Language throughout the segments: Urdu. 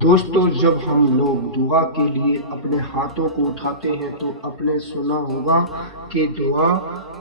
دوستو، جب ہم لوگ دعا کے لیے اپنے ہاتھوں کو اٹھاتے ہیں تو اپنے سنا ہوگا کہ دعا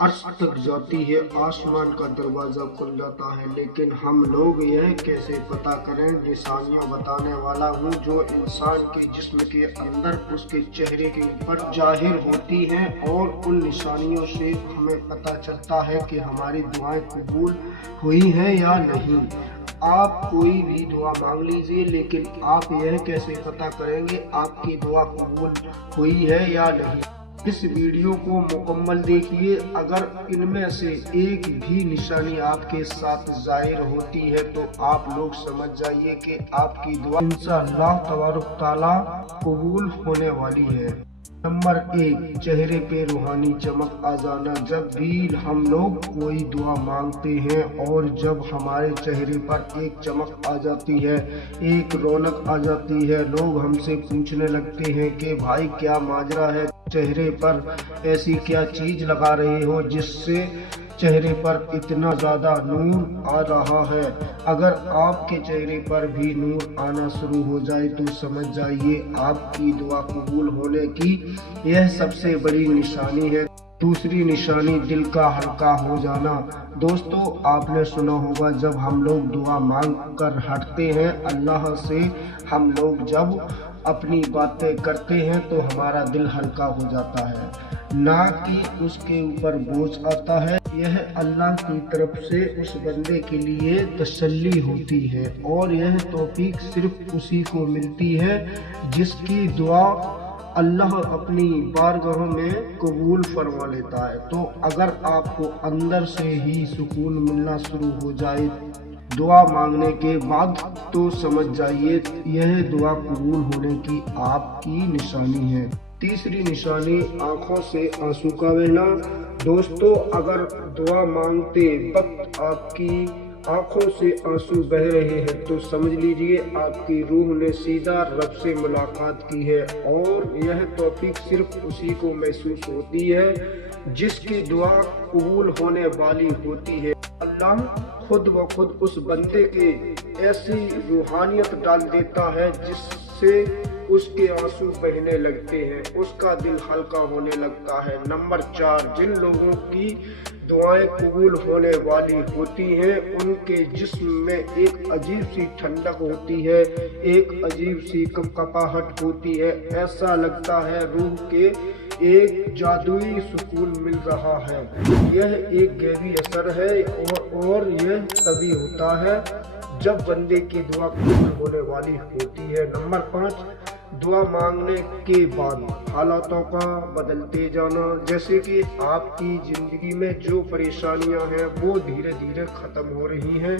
عرش تک جاتی ہے، آسمان کا دروازہ کھل جاتا ہے۔ لیکن ہم لوگ یہ کیسے پتہ کریں؟ نشانیاں بتانے والا ہوں جو انسان کے جسم کے اندر اس کے چہرے کے اوپر ظاہر ہوتی ہیں، اور ان نشانیوں سے ہمیں پتہ چلتا ہے کہ ہماری دعائیں قبول ہوئی ہیں یا نہیں۔ آپ کوئی بھی دعا مانگ لیجئے، لیکن آپ یہ کیسے پتہ کریں گے آپ کی دعا قبول ہوئی ہے یا نہیں؟ اس ویڈیو کو مکمل دیکھیے۔ اگر ان میں سے ایک بھی نشانی آپ کے ساتھ ظاہر ہوتی ہے تو آپ لوگ سمجھ جائیے کہ آپ کی دعا انشاءاللہ تبارک تعالی قبول ہونے والی ہے۔ نمبر 1، چہرے پہ روحانی چمک آ جانا۔ جب بھی ہم لوگ کوئی دعا مانگتے ہیں اور جب ہمارے چہرے پر ایک چمک آ جاتی ہے، ایک رونق آ جاتی ہے، لوگ ہم سے پوچھنے لگتے ہیں کہ بھائی کیا ماجرا ہے، چہرے پر ایسی کیا چیز لگا رہے ہو جس سے چہرے پر اتنا زیادہ نور آ رہا ہے۔ اگر آپ کے چہرے پر بھی نور آنا شروع ہو جائے تو سمجھ جائیے آپ کی دعا قبول ہونے کی یہ سب سے بڑی نشانی ہے۔ دوسری نشانی، دل کا ہلکا ہو جانا۔ دوستو، آپ نے سنا ہوگا جب ہم لوگ دعا مانگ کر ہٹتے ہیں اللہ سے، ہم لوگ جب اپنی باتیں کرتے ہیں تو ہمارا دل ہلکا ہو جاتا ہے، نہ کہ اس کے اوپر بوجھ آتا ہے۔ یہ اللہ کی طرف سے اس بندے کے لیے تسلی ہوتی ہے، اور یہ توفیق صرف اسی کو ملتی ہے جس کی دعا اللہ اپنی بارگاہ میں قبول فرما لیتا ہے۔ تو اگر آپ کو اندر سے ہی سکون ملنا شروع ہو جائے دعا مانگنے کے بعد تو سمجھ جائیے یہ دعا قبول ہونے کی آپ کی نشانی ہے۔ تیسری نشانی، آنکھوں سے آنسو کا بہنا۔ دوستو، اگر دعا مانگتے وقت آپ کی آنکھوں سے آنسو بہ رہے ہیں تو سمجھ لیجئے آپ کی روح نے سیدھا رب سے ملاقات کی ہے، اور یہ توفیق صرف اسی کو محسوس ہوتی ہے جس کی دعا قبول ہونے والی ہوتی ہے۔ اللہ خود بخود اس بندے کے ایسی روحانیت ڈال دیتا ہے جس سے اس کے آنسو بہنے لگتے ہیں، اس کا دل ہلکا ہونے لگتا ہے۔ نمبر 4، جن لوگوں کی دعائیں قبول ہونے والی ہوتی ہیں ان کے جسم میں ایک عجیب سی ٹھنڈک ہوتی ہے، ایک عجیب سی کپکپاہٹ ہوتی ہے، ایسا لگتا ہے روح کے ایک جادوئی سکون مل رہا ہے۔ یہ ایک غیبی اثر ہے، اور یہ تبھی ہوتا ہے جب بندے کی دعا قبول ہونے والی ہوتی ہے۔ نمبر 5، دعا مانگنے کے بعد حالاتوں کا بدلتے جانا۔ جیسے کہ آپ کی زندگی میں جو پریشانیاں ہیں وہ دھیرے دھیرے ختم ہو رہی ہیں،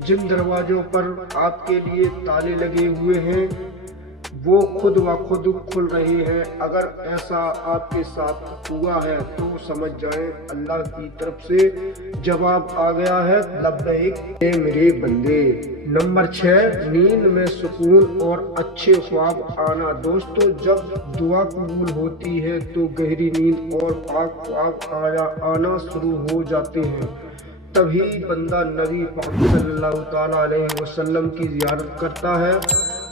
جن دروازوں پر آپ کے لیے تالے لگے ہوئے ہیں وہ خود بخود کھل رہے ہیں۔ اگر ایسا آپ کے ساتھ ہوا ہے تو سمجھ جائیں اللہ کی طرف سے جواب آ گیا ہے، لبیک اے میرے بندے۔ نمبر 6، نیند میں سکون اور اچھے خواب آنا۔ دوستو، جب دعا قبول ہوتی ہے تو گہری نیند اور پاک خواب آنا شروع ہو جاتے ہیں۔ تبھی بندہ نبی پاک صلی اللہ تعالیٰ علیہ وسلم کی زیارت کرتا ہے،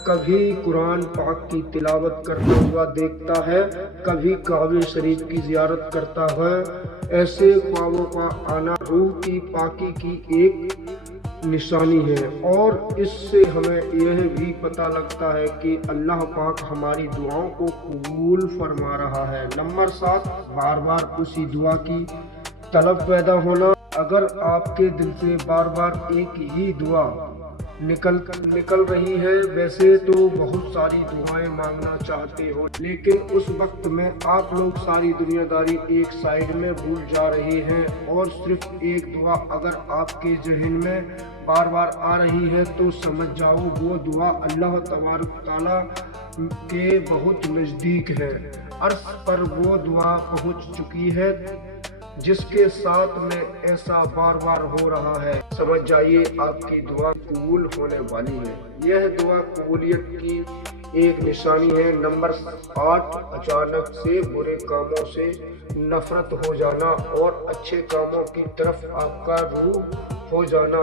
کبھی قرآن پاک کی تلاوت کرتا ہوا دیکھتا ہے، کبھی کعبہ شریف کی زیارت کرتا ہے۔ ایسے خوابوں کا آنا روح کی پاکی کی ایک نشانی ہے، اور اس سے ہمیں یہ بھی پتہ لگتا ہے کہ اللہ پاک ہماری دعاؤں کو قبول فرما رہا ہے۔ نمبر 7، بار بار اسی دعا کی طلب پیدا ہونا۔ اگر آپ کے دل سے بار بار ایک ہی دعا نکل رہی ہے، ویسے تو بہت ساری دعائیں مانگنا چاہتے ہو، لیکن اس وقت میں آپ لوگ ساری دنیا داری ایک سائیڈ میں بھول جا رہے ہیں، اور صرف ایک دعا اگر آپ کے ذہن میں بار بار آ رہی ہے تو سمجھ جاؤ وہ دعا اللہ تبارک تعالیٰ کے بہت نزدیک ہے، عرش پر وہ دعا پہنچ چکی ہے جس کے ساتھ میں ایسا بار بار ہو رہا ہے۔ سمجھ جائیے آپ کی دعا قبول ہونے والی ہے۔ یہ دعا قبولیت کی ایک نشانی ہے۔ نمبر 8، اچانک سے برے کاموں سے نفرت ہو جانا اور اچھے کاموں کی طرف آپ کا روح ہو جانا۔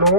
9